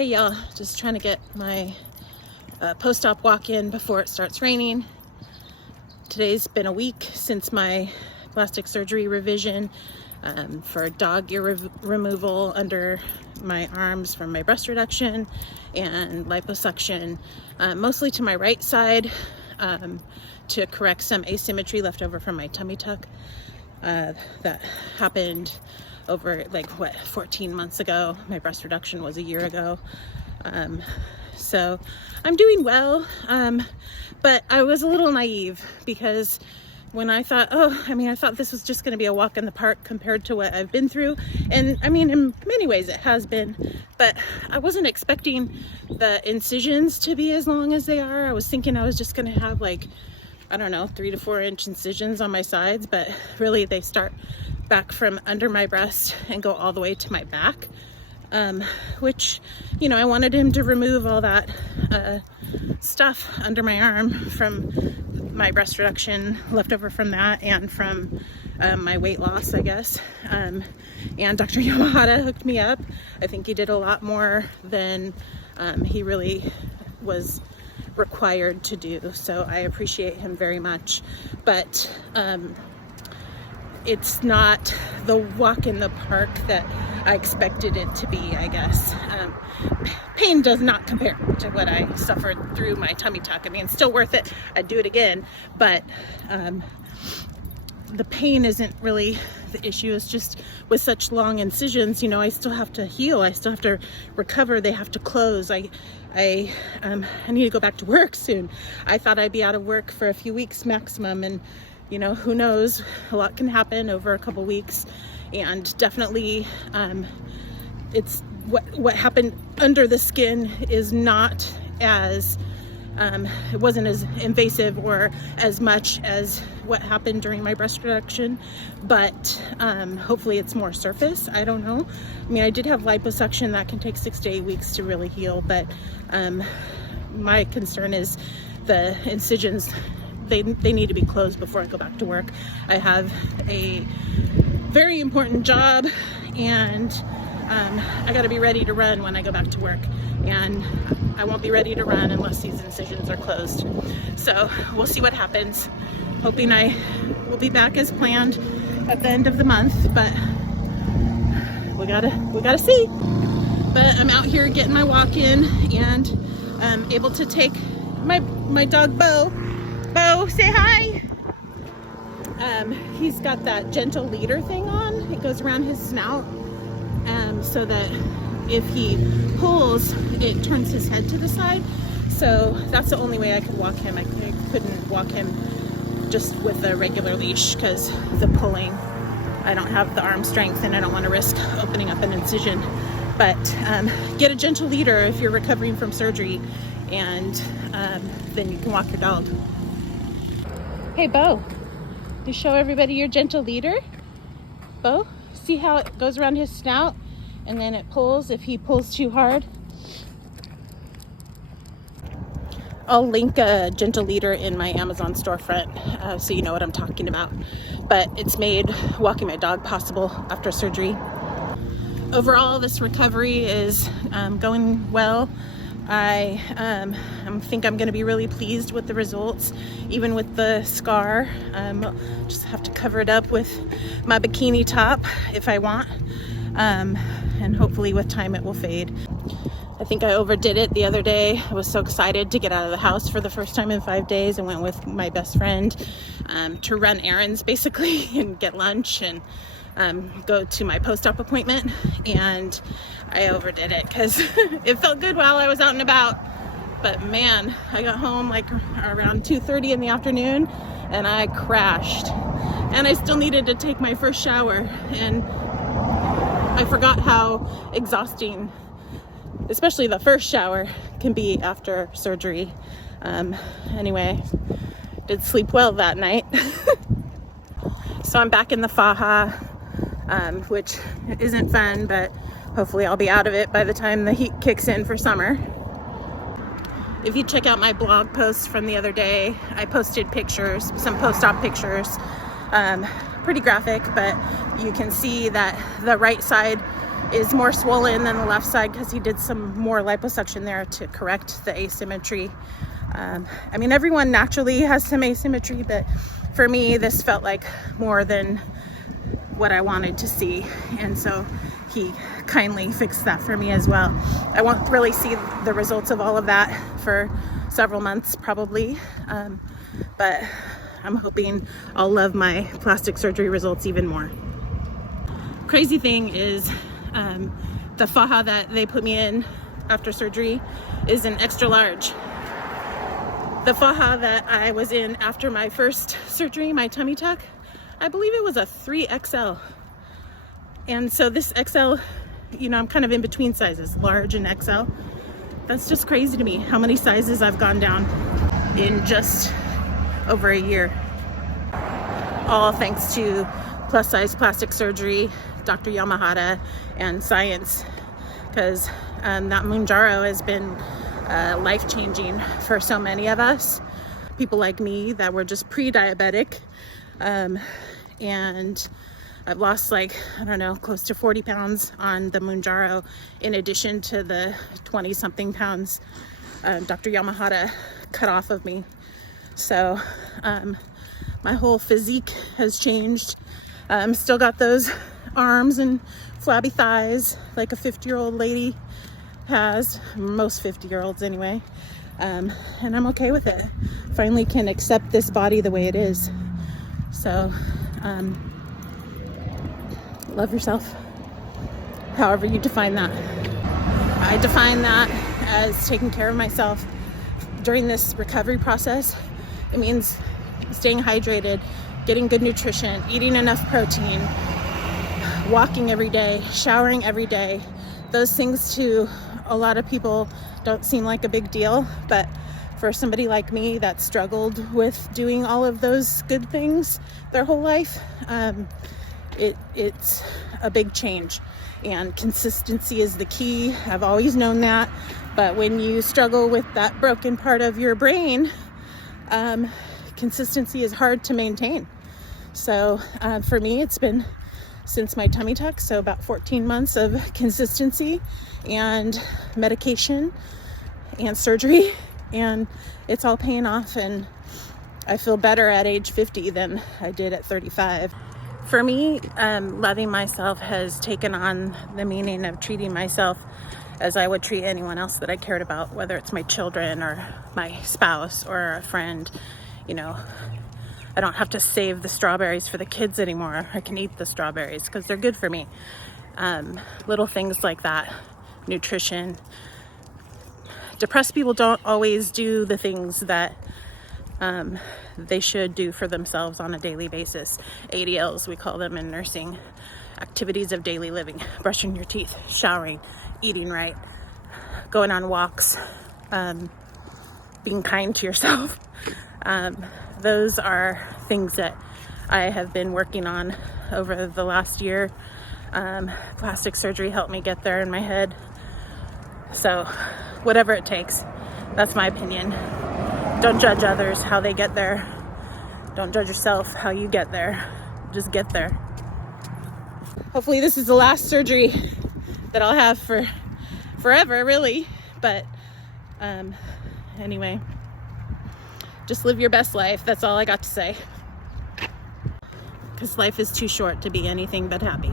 Hey y'all, just trying to get my post-op walk in before it starts raining. Today's been a week since my plastic surgery revision for dog ear removal under my arms from my breast reduction and liposuction, mostly to my right side, to correct some asymmetry left over from my tummy tuck that happened over 14 months ago. My breast reduction was a year ago. So I'm doing well, but I was a little naive because when I thought, I thought this was just going to be a walk in the park compared to what I've been through. And I mean, in many ways it has been, but I wasn't expecting the incisions to be as long as they are. I was thinking I was just going to have 3 to 4 inch incisions on my sides, but really they start back from under my breast and go all the way to my back, which, I wanted him to remove all that stuff under my arm from my breast reduction, left over from that, and from my weight loss, I guess. And Dr. Yamahata hooked me up. I think he did a lot more than he really was required to do, so I appreciate him very much. But it's not the walk in the park that I expected it to be, I guess. Pain does not compare to what I suffered through my tummy tuck. I mean, it's still worth it. I'd do it again, but the pain isn't really the issue. It's just with such long incisions, I still have to heal. I still have to recover. They have to close. I need to go back to work soon. I thought I'd be out of work for a few weeks maximum, and who knows, a lot can happen over a couple weeks. And definitely it's what happened under the skin is not as it wasn't as invasive or as much as what happened during my breast reduction, but hopefully it's more surface. I don't know. I mean, I did have liposuction that can take 6 to 8 weeks to really heal, but my concern is the incisions. They need to be closed before I go back to work. I have a very important job, and I got to be ready to run when I go back to work, and I won't be ready to run unless these incisions are closed. So we'll see what happens. Hoping I will be back as planned at the end of the month, but we gotta see. But I'm out here getting my walk in, and I'm able to take my dog Bo. Bo, say hi. He's got that gentle leader thing on. It goes around his snout, so that if he pulls, it turns his head to the side. So that's the only way I could walk him. I couldn't walk him just with a regular leash because the pulling, I don't have the arm strength and I don't want to risk opening up an incision. But get a gentle leader if you're recovering from surgery, and then you can walk your dog. Hey Bo, you show everybody your gentle leader. Bo, see how it goes around his snout and then it pulls if he pulls too hard? I'll link a gentle leader in my Amazon storefront so you know what I'm talking about. But it's made walking my dog possible after surgery. Overall, this recovery is going well. I think I'm going to be really pleased with the results, even with the scar. Just have to cover it up with my bikini top if I want, and hopefully with time it will fade. I think I overdid it the other day. I was so excited to get out of the house for the first time in 5 days, and went with my best friend to run errands basically and get lunch and go to my post-op appointment, and I overdid it because it felt good while I was out and about, but man, I got home around 2:30 in the afternoon and I crashed, and I still needed to take my first shower, and I forgot how exhausting especially the first shower can be after surgery. Anyway, did sleep well that night. So I'm back in the faja, which isn't fun, but hopefully I'll be out of it by the time the heat kicks in for summer. If you check out my blog post from the other day, I posted pictures, some post-op pictures, pretty graphic, but you can see that the right side is more swollen than the left side because he did some more liposuction there to correct the asymmetry. I mean, everyone naturally has some asymmetry, but for me, this felt like more than what I wanted to see. And so he kindly fixed that for me as well. I won't really see the results of all of that for several months probably, but I'm hoping I'll love my plastic surgery results even more. Crazy thing is, the faja that they put me in after surgery is an extra large. The faja that I was in after my first surgery, my tummy tuck, I believe it was a 3XL. And so this XL, you know, I'm kind of in between sizes, large and XL. That's just crazy to me, how many sizes I've gone down in just over a year. All thanks to plus size plastic surgery, Dr. Yamahata, and science, because that Mounjaro has been life-changing for so many of us, people like me that were just pre-diabetic, and I've lost, like, I don't know, close to 40 pounds on the Mounjaro, in addition to the 20-something pounds Dr. Yamahata cut off of me. So my whole physique has changed. Still got those arms and flabby thighs like a 50-year-old lady has, most 50-year-olds anyway, and I'm okay with it. Finally can accept this body the way it is. So love yourself, however you define that. I define that as taking care of myself during this recovery process. It means staying hydrated, getting good nutrition, eating enough protein, walking every day, showering every day. Those things to a lot of people don't seem like a big deal, but for somebody like me that struggled with doing all of those good things their whole life, it's a big change, and consistency is the key. I've always known that, but when you struggle with that broken part of your brain, consistency is hard to maintain. So for me, it's been since my tummy tuck, so about 14 months of consistency and medication and surgery, and it's all paying off, and I feel better at age 50 than I did at 35. For me, loving myself has taken on the meaning of treating myself as I would treat anyone else that I cared about, whether it's my children or my spouse or a friend. You know, I don't have to save the strawberries for the kids anymore. I can eat the strawberries because they're good for me. Little things like that. Nutrition. Depressed people don't always do the things that they should do for themselves on a daily basis. ADLs, we call them in nursing. Activities of daily living. Brushing your teeth, showering, eating right, going on walks, being kind to yourself. Those are things that I have been working on over the last year. Plastic surgery helped me get there in my head. So whatever it takes, that's my opinion. Don't judge others how they get there. Don't judge yourself how you get there. Just get there. Hopefully this is the last surgery that I'll have for forever, really. But anyway, just live your best life. That's all I got to say. Because life is too short to be anything but happy.